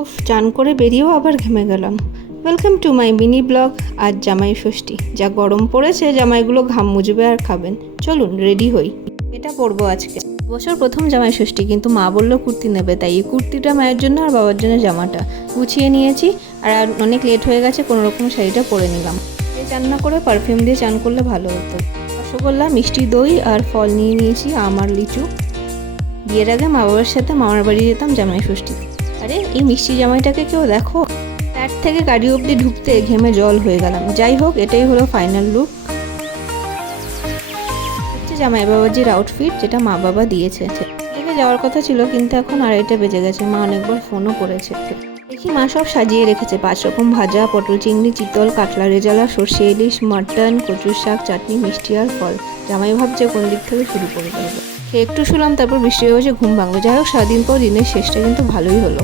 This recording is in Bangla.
উফ, চান করে বেরিয়েও আবার ঘেমে গেলাম। Welcome to my mini blog. আজ জামাই ষষ্ঠী, যা গরম পড়েছে জামাইগুলো ঘাম মুজবে আর খাবেন। চলুন রেডি হই। এটা পরবো আজকে। বছর প্রথম জামাই ষষ্ঠী, কিন্তু মা বললো কুর্তি নেবে, তাই এই কুর্তিটা মায়ের জন্য আর বাবার জন্য জামাটা গুছিয়ে নিয়েছি। আর অনেক লেট হয়ে গেছে, কোনো রকম শাড়িটা পরে নিলাম। চান না করে পারফিউম দিয়ে চান করলে ভালো হতো। রসগোল্লা, মিষ্টি দই আর ফল নিয়ে নিয়েছি, আম আর লিচু। বিয়ের আগে মা বাবার সাথে মামার বাড়ি যেতাম জামাই ষষ্ঠী। আরে এই মিষ্টি জামাইটাকে কেউ দেখো। ফ্ল্যাট থেকে গাড়ি অবধি ঢুকতে ঘেমে জল হয়ে গেলাম। যাই হোক, এটাই হলো ফাইনাল লুক। হচ্ছে জামাই বাবাজির আউটফিট, যেটা মা বাবা দিয়েছে। দেখে যাওয়ার কথা ছিল, কিন্তু এখন 2:30 বেজে গেছে। মা অনেকবার ফোনও করেছে। দেখি মা সব সাজিয়ে রেখেছে। 5 রকম ভাজা, পটল চিংড়ি, চিতল, কাতলা রেজালা, সর্ষে ইলিশ, মাটন, কচুর শাক, চাটনি, মিষ্টি আর ফল। জামাই ভাবছে কোন দিক থেকে শুরু করে দেবো। একটু শুলাম, তারপর বৃষ্টি হয়ে ঘুম ভাঙলো। যাই হোক, সারাদিন পর দিনের শেষটা কিন্তু ভালোই হলো।